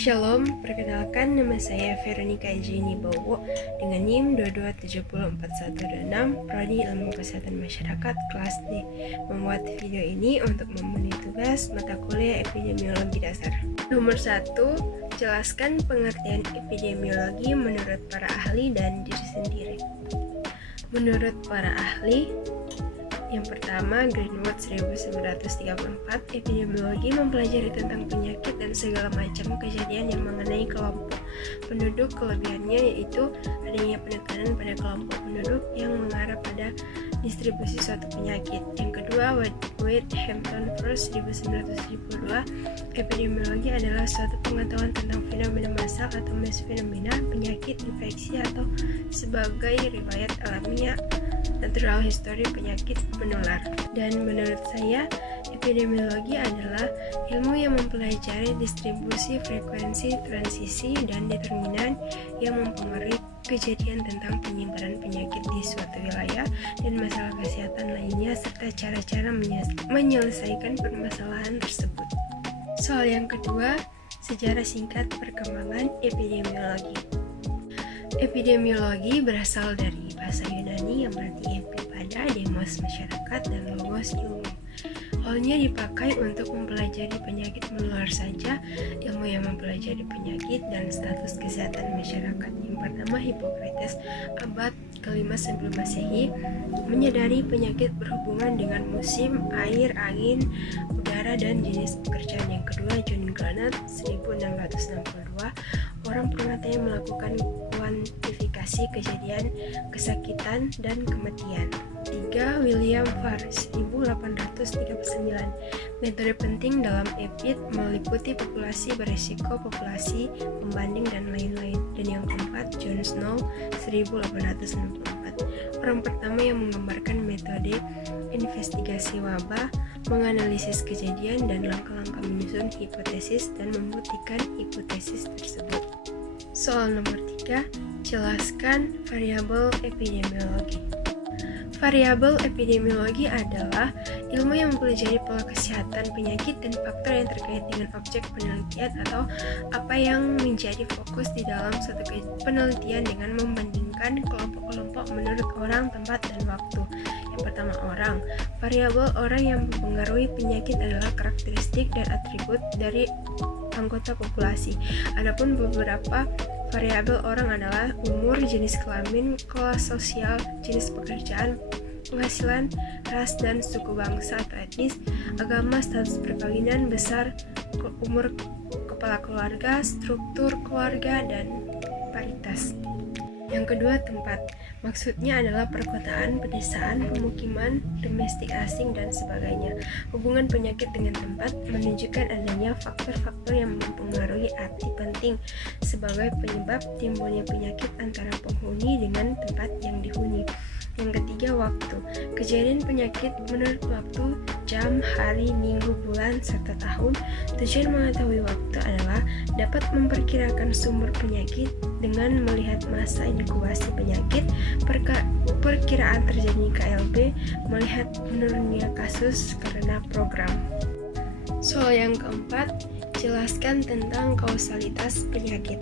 Shalom, perkenalkan nama saya Veronica Jenny Bowo dengan NIM 2274126, Prodi Ilmu Kesehatan Masyarakat kelas D. Membuat video ini untuk memenuhi tugas mata kuliah epidemiologi dasar. Nomor 1, jelaskan pengertian epidemiologi menurut para ahli dan diri sendiri. Menurut para ahli, yang pertama, Greenwood 1934, epidemiologi mempelajari tentang penyakit dan segala macam kejadian yang mengenai kelompok penduduk. Kelebihannya yaitu adanya penekanan pada kelompok penduduk yang mengarah pada distribusi suatu penyakit. Yang kedua, Wade Hampton First 1972, epidemiologi adalah suatu pengetahuan tentang fenomena massal atau mass fenomena, penyakit, infeksi, atau sebagai riwayat alamiah natural history penyakit menular. Dan menurut saya, epidemiologi adalah ilmu yang mempelajari distribusi, frekuensi, transisi, dan determinan yang mempengaruhi kejadian tentang penyebaran penyakit di suatu wilayah dan masalah kesehatan lainnya, serta cara-cara menyelesaikan permasalahan tersebut. Soal yang kedua, sejarah singkat perkembangan epidemiologi. Epidemiologi berasal dari bahasa Yunani yang berarti epi pada, demos masyarakat, dan logos ilmu. Awalnya dipakai untuk mempelajari penyakit menular saja, ilmu yang mempelajari penyakit dan status kesehatan masyarakat. Yang pertama, Hippocrates abad ke-5 sebelum Masehi menyadari penyakit berhubungan dengan musim, air, angin, udara, dan jenis pekerjaan. Yang kedua, John Granat 1662, orang primata yang melakukan kuantifikasi kejadian kesakitan dan kematian. 3. William Farr 1839, metode penting dalam EPID meliputi populasi berisiko, populasi pembanding, dan lain-lain. Dan yang keempat, John Snow 1864, orang pertama yang menggambarkan metode investigasi wabah, menganalisis kejadian dan langkah-langkah menyusun hipotesis dan membuktikan hipotesis tersebut. Soal nomor 3, jelaskan variabel epidemiologi. Variabel epidemiologi adalah ilmu yang mempelajari pola kesehatan penyakit dan faktor yang terkait dengan objek penelitian atau apa yang menjadi fokus di dalam suatu penelitian dengan membandingkan kelompok-kelompok menurut orang, tempat, dan waktu. Yang pertama, orang. Variabel orang yang mempengaruhi penyakit adalah karakteristik dan atribut dari anggota populasi. Adapun beberapa variabel orang adalah umur, jenis kelamin, kelas sosial, jenis pekerjaan, penghasilan, ras dan suku bangsa atau etnis, agama, status perkawinan, besar, umur kepala keluarga, struktur keluarga, dan paritas. Yang kedua, tempat. Maksudnya adalah perkotaan, pedesaan, pemukiman, domestik asing, dan sebagainya. Hubungan penyakit dengan tempat menunjukkan adanya faktor-faktor yang mempengaruhi arti penting sebagai penyebab timbulnya penyakit antara penghuni dengan tempat yang dihuni. Yang ketiga, waktu. Kejadian penyakit menurut waktu, jam, hari, minggu, bulan, serta tahun. Tujuan mengetahui waktu adalah dapat memperkirakan sumber penyakit dengan melihat masa inkubasi penyakit, perkiraan terjadinya KLB, melihat menurunnya kasus karena program. Soal yang keempat, jelaskan tentang kausalitas penyakit.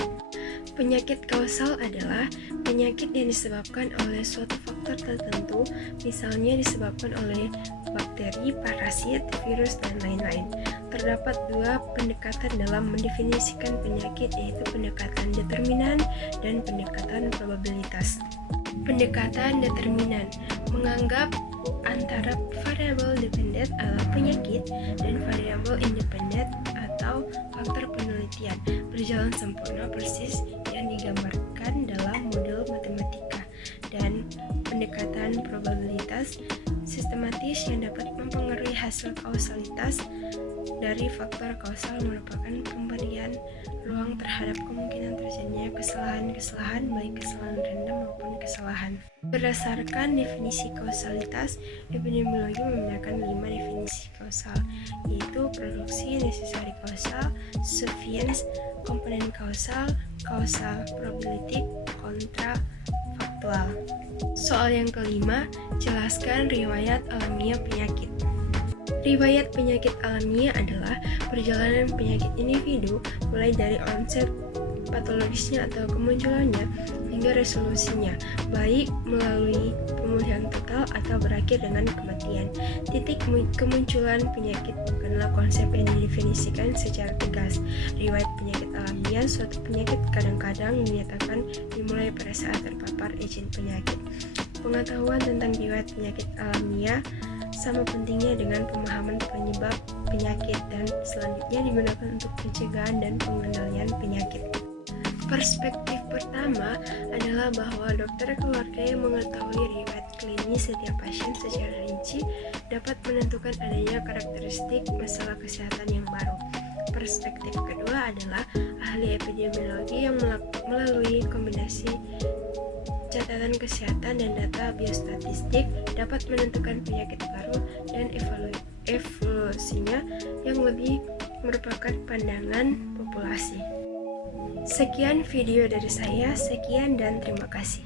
Penyakit kausal adalah penyakit yang disebabkan oleh suatu faktor tertentu, misalnya disebabkan oleh bakteri, parasit, virus, dan lain-lain. Terdapat dua pendekatan dalam mendefinisikan penyakit, yaitu pendekatan determinan dan pendekatan probabilitas. Pendekatan determinan menganggap antara variabel dependent atau penyakit dan variabel independent atau faktor penelitian berjalan sempurna persis yang digambarkan dalam model matematika. Dan pendekatan probabilitas sistematis yang dapat mempengaruhi hasil kausalitas dari faktor kausal merupakan pemberian ruang terhadap kemungkinan terjadinya kesalahan-kesalahan, baik kesalahan random maupun kesalahan. Berdasarkan definisi kausalitas, epidemiologi membedakan 5 definisi kausal, yaitu produksi, necessary kausal, sufficiency, komponen kausal, kausal probability, kontrafaktual. Soal yang kelima, jelaskan riwayat alamiah penyakit. Riwayat penyakit alamiah adalah perjalanan penyakit individu mulai dari onset patologisnya atau kemunculannya hingga resolusinya, baik melalui pemulihan total atau berakhir dengan kematian. Titik kemunculan penyakit bukanlah konsep yang didefinisikan secara tegas. Riwayat penyakit alamiah, suatu penyakit kadang-kadang dinyatakan dimulai pada saat terpapar agent penyakit. Pengetahuan tentang riwayat penyakit alamiah sama pentingnya dengan pemahaman penyebab penyakit dan selanjutnya digunakan untuk pencegahan dan pengendalian penyakit. Perspektif pertama adalah bahwa dokter keluarga yang mengetahui riwayat klinis setiap pasien secara rinci dapat menentukan adanya karakteristik masalah kesehatan yang baru. Perspektif kedua adalah ahli epidemiologi yang melalui kombinasi catatan kesehatan dan data biostatistik dapat menentukan penyakit baru dan evolusinya yang lebih merupakan pandangan populasi. Sekian video dari saya, sekian dan terima kasih.